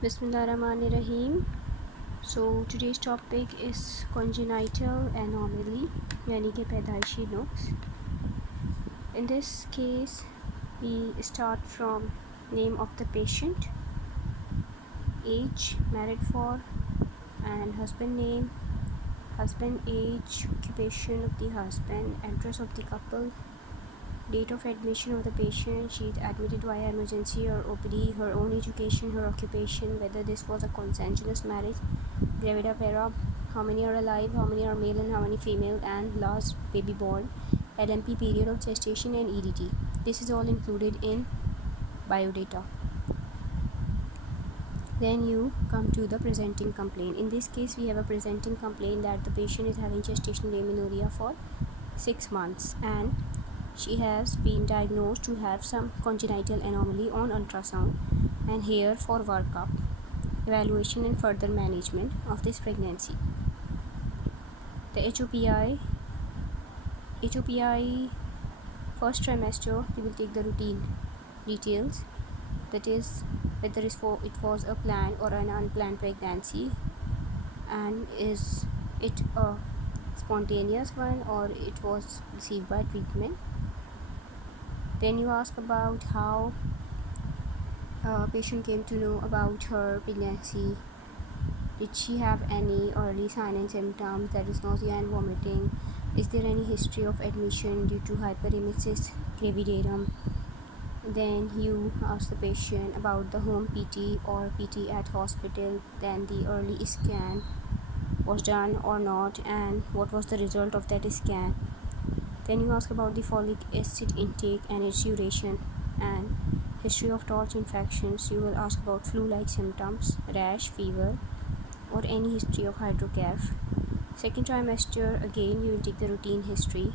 Bismillahirrahmanirrahim. So today's topic is congenital anomaly यानी कि पैदाइशी नुक्स. In this case we start from name of the patient, age, married for, and husband name, husband age, occupation of the husband, address of the couple, date of admission of the patient, she is admitted via emergency or OPD, her own education, her occupation, whether this was a consensuous marriage, gravida para, how many are alive, how many are male and how many female, and last baby born, LMP, period of gestation, and EDT. This is all included in biodata. Then you come to the presenting complaint. In this case we have a presenting complaint that the patient is having gestational amenorrhea for 6 months and she has been diagnosed to have some congenital anomaly on ultrasound, and here for workup, evaluation and further management of this pregnancy. The HOPI first trimester, we will take the routine details, that is whether it was a planned or an unplanned pregnancy, and is it a spontaneous one or it was received by treatment. Then you ask about how patient came to know about her pregnancy. Did she have any early sign and symptoms, that is nausea and vomiting? Is there any history of admission due to hyperemesis gravidarum? Then you ask the patient about the home PT or PT at hospital, then the early scan was done or not, and what was the result of that scan. Then you ask about the folic acid intake and its duration, and history of torch infections. You will ask about flu-like symptoms, rash, fever, or any history of hydrocalc. Second trimester, again you will take the routine history,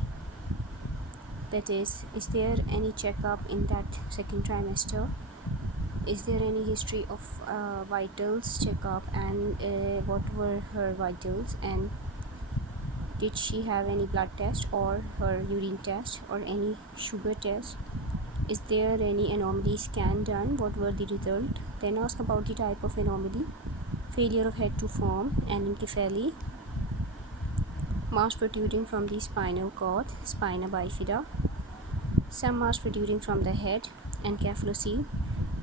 that is there any checkup in that second trimester, is there any history of vitals checkup, and what were her vitals, and did she have any blood test or her urine test or any sugar test, is there any anomaly scan done, what were the result. Then ask about the type of anomaly, failure of head to form, anencephaly, mass protruding from the spinal cord, spina bifida, some mass protruding from the head, encephalocele,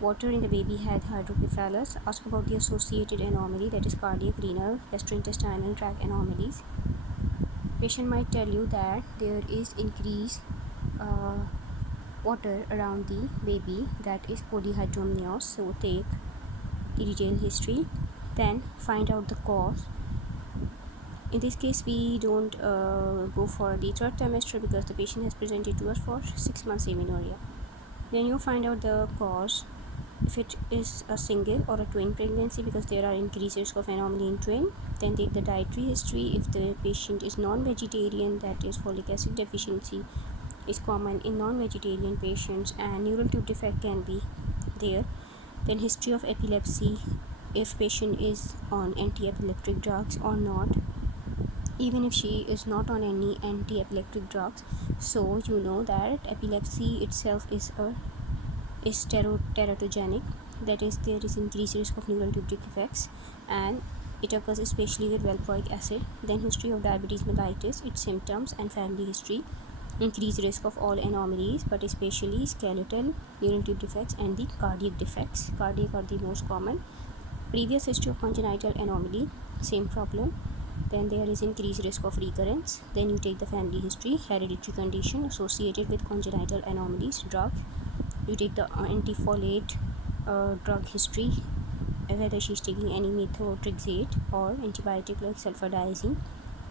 water in the baby head, hydrocephalus. Ask about the associated anomaly, that is cardiac, renal, gastrointestinal tract anomalies. Patient might tell you that there is increased water around the baby, that is polyhydramnios. So take the detailed history, then find out the cause. In this case we don't go for the third trimester because the patient has presented to us for 6 months amenorrhea. Then you find out the cause, if it is a single or a twin pregnancy, because there are increased risk of anomaly in twin. Then take the dietary history, if the patient is non-vegetarian, that is folic acid deficiency is common in non-vegetarian patients, and neural tube defect can be there. Then history of epilepsy, if patient is on anti-epileptic drugs or not, even if she is not on any anti-epileptic drugs, so you know that epilepsy itself is teratogenic, that is there is increased risk of neural tube defects, and it occurs especially with valproic acid. Then history of diabetes mellitus, its symptoms and family history, increased risk of all anomalies but especially skeletal, neural tube defects, and the cardiac defects. Cardiac are the most common. Previous history of congenital anomaly, same problem. Then there is increased risk of recurrence. Then you take the family history, hereditary condition associated with congenital anomalies, drug. You take the antifolate drug history, whether she is taking any methotrexate or antibiotic like sulfadiazine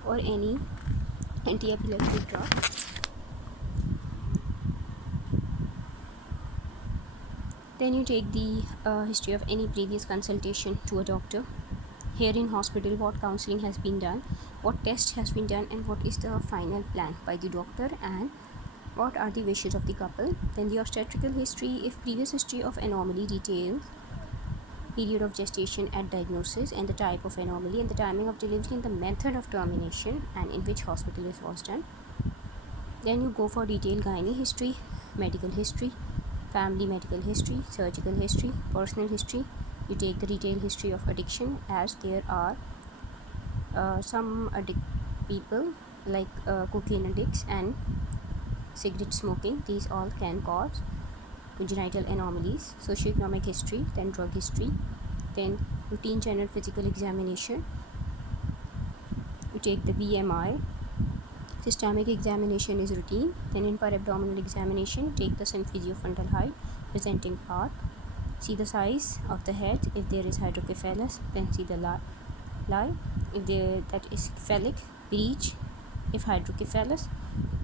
or any anti-epileptic drug. Then you take the history of any previous consultation to a doctor. Here in hospital, what counseling has been done, what test has been done, and what is the final plan by the doctor, and what are the wishes of the couple. Then the obstetrical history, if previous history of anomaly details, period of gestation at diagnosis, and the type of anomaly, and the timing of delivery, and the method of termination, and in which hospital it was done. Then you go for detailed gynae history, medical history, family medical history, surgical history, personal history. You take the detailed history of addiction, as there are some people like cocaine addicts and cigarette smoking. These all can cause congenital anomalies. Socioeconomic history, then drug history, then routine general physical examination. You take the BMI. Systemic examination is routine. Then in per abdominal examination, take the symphysiofrontal height, presenting part. See the size of the head. If there is hydrocephalus, then see the lie. If that is cephalic, breech. If hydrocephalus,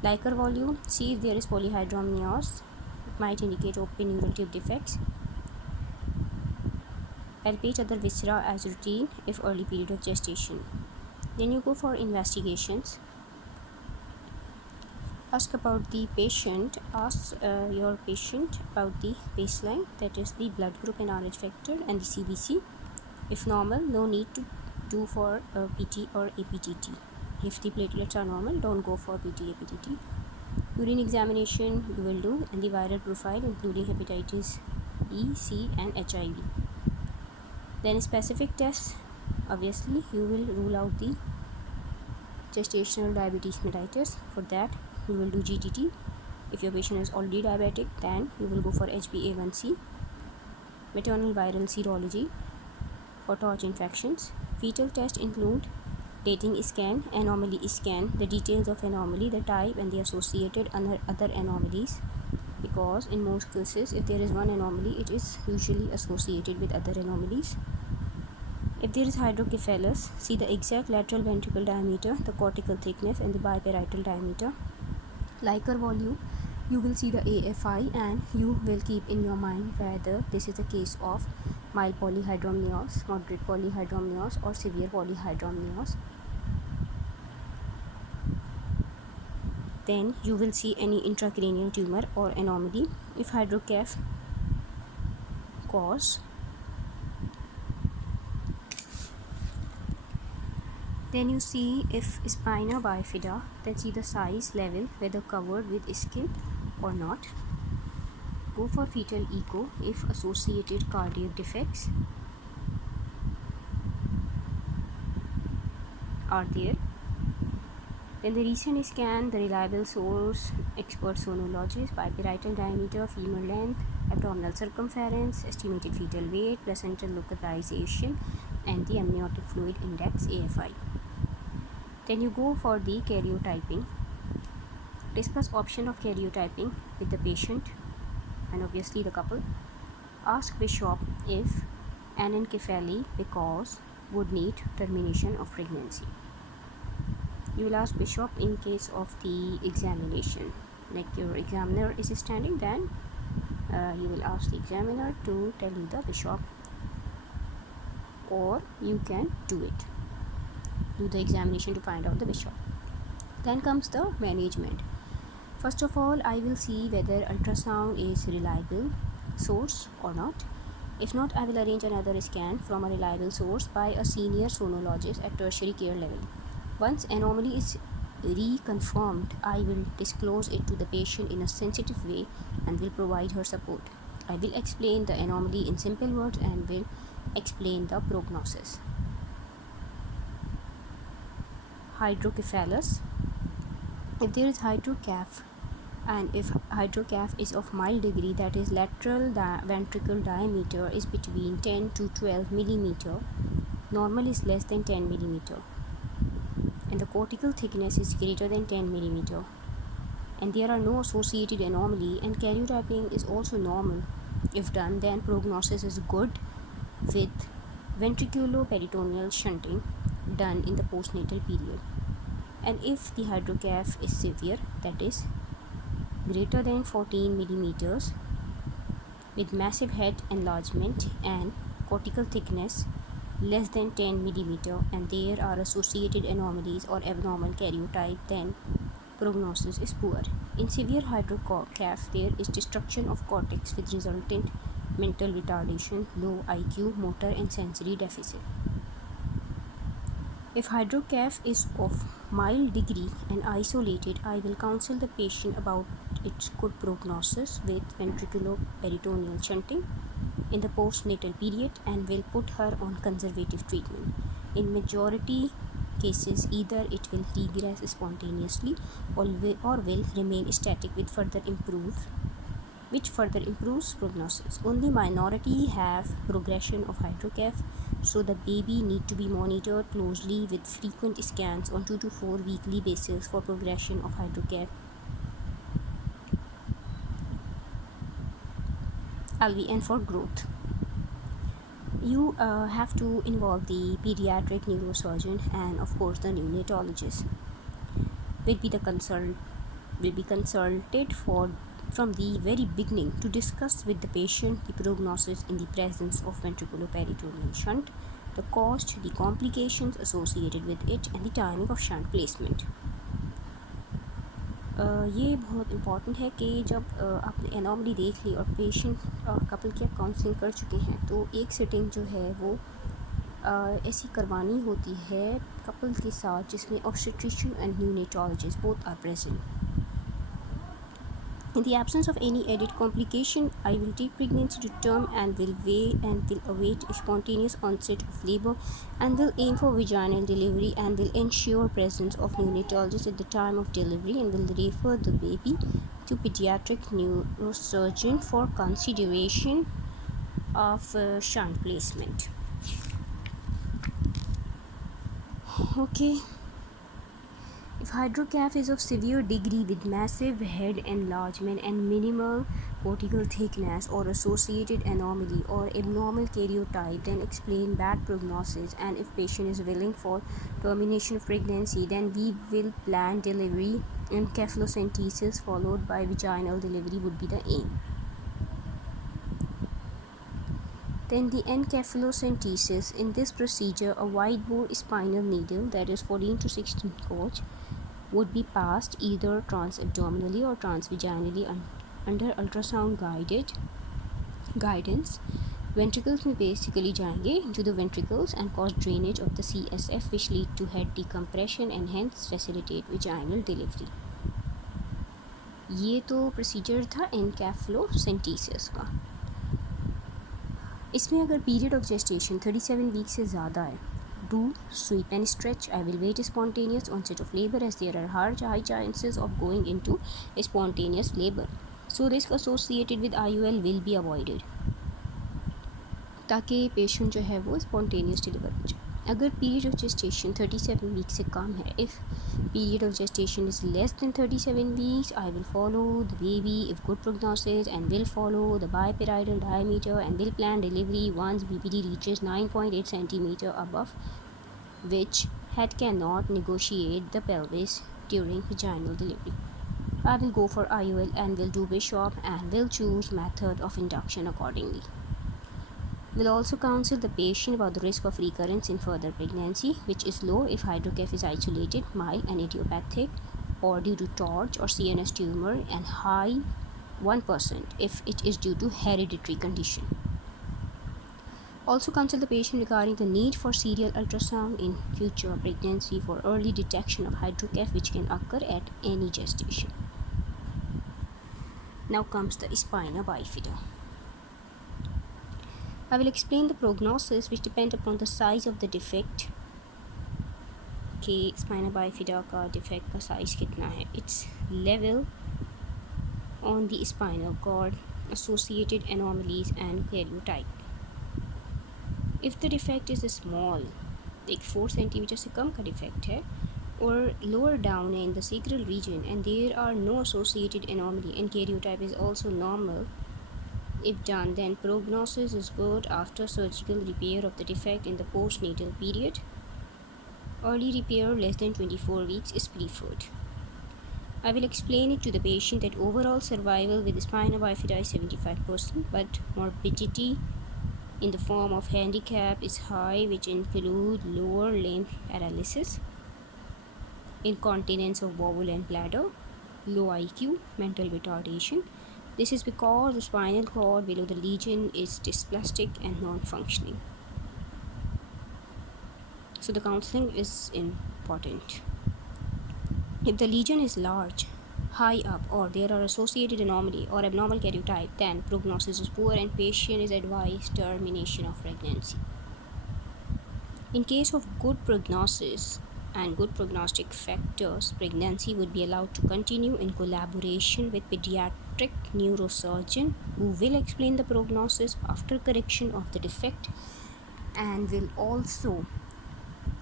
Liker volume. See if there is polyhydramnios. It might indicate open neural tube defects. Palpate other viscera as routine if early period of gestation. Then you go for investigations. Ask about the patient. Ask your patient about the baseline, that is the blood group and Rh factor and the CBC. If normal, no need to do for PT or APTT. If the platelets are normal, don't go for PT, APTT. Urine examination you will do, and the viral profile including hepatitis E, C and HIV. Then specific tests, obviously you will rule out the gestational diabetes mellitus. For that you will do GTT. If your patient is already diabetic, then you will go for HbA1c. Maternal viral serology for torch infections. Fetal tests include dating scan, anomaly scan, the details of anomaly, the type and the associated other anomalies, because in most cases if there is one anomaly, it is usually associated with other anomalies. If there is hydrocephalus, see the exact lateral ventricle diameter, the cortical thickness and the biparietal diameter. Liker volume, you will see the AFI and you will keep in your mind whether this is a case of mild polyhydramnios, moderate polyhydramnios or severe polyhydramnios. Then you will see any intracranial tumor or anomaly. If hydrocaph cause, then you see if spina bifida, then see the size level, whether covered with skin or not. Go for fetal echo if associated cardiac defects are there. Then the recent scan, the reliable source, expert sonologist, biparietal diameter, femur length, abdominal circumference, estimated fetal weight, placental localization and the amniotic fluid index AFI. Then you go for the karyotyping. Discuss option of karyotyping with the patient and obviously the couple. Ask bishop if anencephaly because would need termination of pregnancy. You will ask bishop in case of the examination, like your examiner is standing, then you will ask the examiner to tell you the bishop, or you can do the examination to find out the bishop. Then comes the management. First of all, I will see whether ultrasound is reliable source or not. If not, I will arrange another scan from a reliable source by a senior sonologist at tertiary care level. Once anomaly is reconfirmed, I will disclose it to the patient in a sensitive way and will provide her support. I will explain the anomaly in simple words and will explain the prognosis. Hydrocephalus. If there is hydrocaph and if hydrocaph is of mild degree, that is lateral ventricle diameter is between 10 to 12 mm, normal is less than 10 mm, and the cortical thickness is greater than 10 mm, and there are no associated anomaly, and karyotyping is also normal. If done, then prognosis is good with ventriculoperitoneal shunting done in the postnatal period. And if the hydrocaph is severe, that is greater than 14 mm with massive head enlargement and cortical thickness less than 10 mm, and there are associated anomalies or abnormal karyotype, then prognosis is poor. In severe hydrocaph, there is destruction of cortex with resultant mental retardation, low IQ, motor and sensory deficit. If hydrocaph is of mild degree and isolated, I will counsel the patient about its good prognosis with ventriculoperitoneal shunting. in the postnatal period and will put her on conservative treatment. In majority cases, either it will regress spontaneously or will remain static which further improves prognosis. Only minority have progression of hydrocaph, so the baby need to be monitored closely with frequent scans on 2 to 4 weekly basis for progression of hydrocaph LV and for growth. You have to involve the pediatric neurosurgeon and of course the neonatologist will be consulted from the very beginning to discuss with the patient the prognosis in the presence of ventriculoperitoneal shunt, the cost, the complications associated with it and the timing of shunt placement. ये बहुत important है कि जब आपने anomaly देख ली और patient couple की आप काउंसलिंग कर चुके हैं तो एक सिटिंग जो है वो ऐसी करवानी होती है कपल के साथ जिसमें obstetrician and neonatologist both are present. In the absence of any added complication, I will take pregnancy to term and will await a spontaneous onset of labor and will aim for vaginal delivery and will ensure presence of neonatologist at the time of delivery and will refer the baby to pediatric neurosurgeon for consideration of shunt placement. Okay. If hydrocaph is of severe degree with massive head enlargement and minimal cortical thickness or associated anomaly or abnormal karyotype, then explain bad prognosis, and if patient is willing for termination of pregnancy, then we will plan delivery and cephalocentesis followed by vaginal delivery would be the aim. Then the encephalocentesis. In this procedure, a wide-bore spinal needle that is 14 to 16 gauge would be passed either transabdominally or transvaginally under ultrasound guidance. Ventricles में basically जाएंगे into the ventricles and cause drainage of the CSF which lead to head decompression and hence facilitate vaginal delivery. ये तो procedure था encephalocentesis का. इसमें अगर period of gestation 37 weeks से ज़्यादा है, do sweep and stretch. I will wait spontaneous onset of labor as there are high chances of going into a spontaneous labor. So risk associated with IUL will be avoided ताकि patient जो है वो spontaneous deliver हो जाए. अगर period of gestation 37 weeks से कम है, if period of gestation is less than 37 weeks, I will follow the baby if good prognosis and will follow the biparietal diameter and will plan delivery once BPD reaches 9.8 centimeter above which head cannot negotiate the pelvis during vaginal delivery. I will go for IUL and will do Bishop and will choose method of induction accordingly. Will also counsel the patient about the risk of recurrence in further pregnancy, which is low if hydrocaph is isolated, mild and idiopathic, or due to TORCH or CNS tumor, and high 1% if it is due to hereditary condition. Also counsel the patient regarding the need for serial ultrasound in future pregnancy for early detection of hydrocaph which can occur at any gestation. Now comes the spina bifida. I will explain the prognosis which depend upon the size of the defect. कि spina bifida का defect का size कितना है. Its level on the spinal cord, associated anomalies and karyotype. If the defect is small, like 4 centimeter से कम का defect है, or lower down in the sacral region and there are no associated anomaly and karyotype is also normal, if done, then prognosis is good after surgical repair of the defect in the postnatal period. Early repair less than 24 weeks is preferred. I will explain it to the patient that overall survival with spina bifida is 75%, but morbidity in the form of handicap is high, which include lower limb paralysis, incontinence of bowel and bladder, low IQ, mental retardation. This is because the spinal cord below the lesion is dysplastic and non-functioning. So the counseling is important. If the lesion is large, high up or there are associated anomaly or abnormal karyotype, then prognosis is poor and patient is advised termination of pregnancy. In case of good prognosis and good prognostic factors, pregnancy would be allowed to continue in collaboration with pediatric neurosurgeon who will explain the prognosis after correction of the defect and will also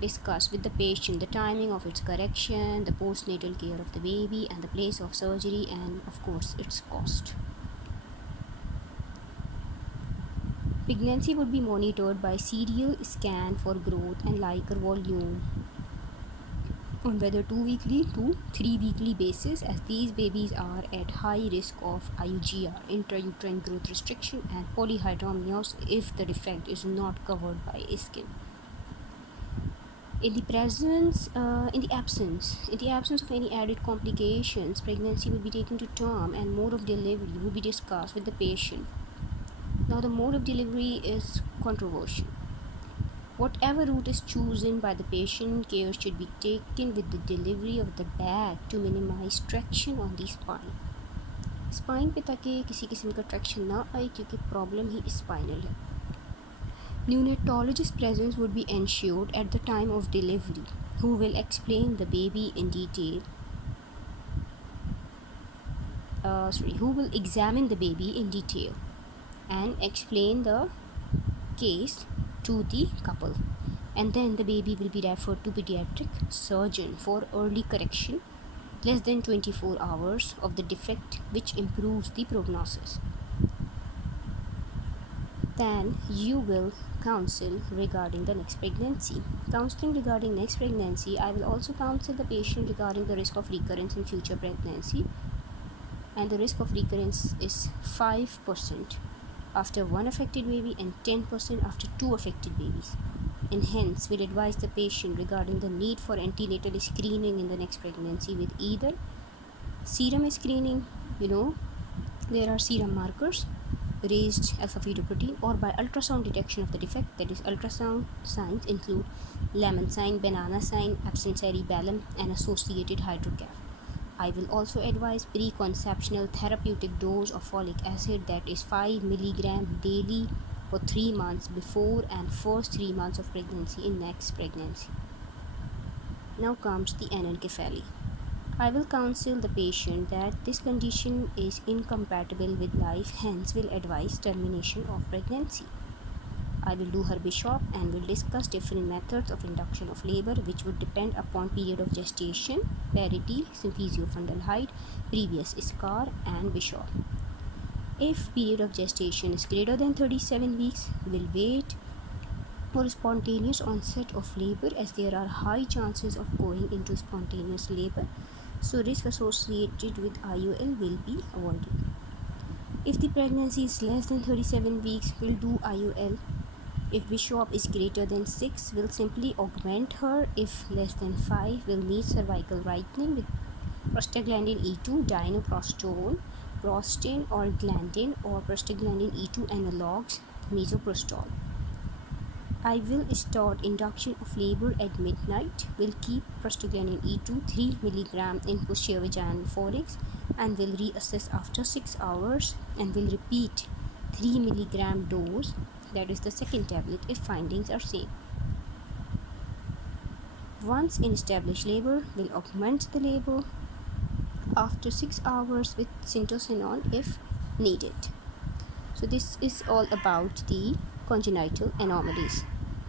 discuss with the patient the timing of its correction, the postnatal care of the baby, and the place of surgery, and of course its cost. Pregnancy would be monitored by serial scan for growth and liquor volume on whether 2 weekly to 3 weekly basis, as these babies are at high risk of IUGR, intrauterine growth restriction, and polyhydramnios if the defect is not covered by skin. In the absence of any added complications, pregnancy will be taken to term and mode of delivery will be discussed with the patient. Now, the mode of delivery is controversial. Whatever route is chosen by the patient, care should be taken with the delivery of the bag to minimize traction on the spine. Spine पे ताकि किसी किस्म का traction ना आए क्योंकि problem ही spinal है. Neonatologist presence would be ensured at the time of delivery, who will explain the baby in detail. Who will examine the baby in detail and explain the case to the couple, and then the baby will be referred to pediatric surgeon for early correction less than 24 hours of the defect, which improves the prognosis. Then you will counsel regarding the next pregnancy. Counseling regarding next pregnancy, I will also counsel the patient regarding the risk of recurrence in future pregnancy, and the risk of recurrence is 5% after one affected baby and 10% after two affected babies, and hence will advise the patient regarding the need for antenatal screening in the next pregnancy with either serum screening, there are serum markers, raised alpha fetoprotein, or by ultrasound detection of the defect, that is ultrasound signs include lemon sign, banana sign, absent cerebellum, and associated hydrocaph. I will also advise preconceptional therapeutic dose of folic acid, that is 5 mg daily for 3 months before and first 3 months of pregnancy in next pregnancy. Now comes the anencephaly. I will counsel the patient that this condition is incompatible with life, hence will advise termination of pregnancy. I will do her Bishop and will discuss different methods of induction of labor, which would depend upon period of gestation, parity, symphysiofundal height, previous scar, and Bishop. If period of gestation is greater than 37 weeks, we'll wait for spontaneous onset of labor, as there are high chances of going into spontaneous labor, so risk associated with IUL will be avoided. If the pregnancy is less than 37 weeks, we'll do IUL. If Bishop is greater than 6, we'll simply augment her. If less than 5, we'll need cervical rightening with prostaglandin E2, dinoprostone, prostin or glandin, or prostaglandin E2 analogs, misoprostol. I will start induction of labor at midnight. Will keep prostaglandin E2 3 mg in posterior vaginal forix and will reassess after 6 hours and will repeat 3 mg dose, that is the second tablet, if findings are same. Once in established labor, will augment the labor after 6 hours with syntocinon if needed. So this is all about the congenital anomalies.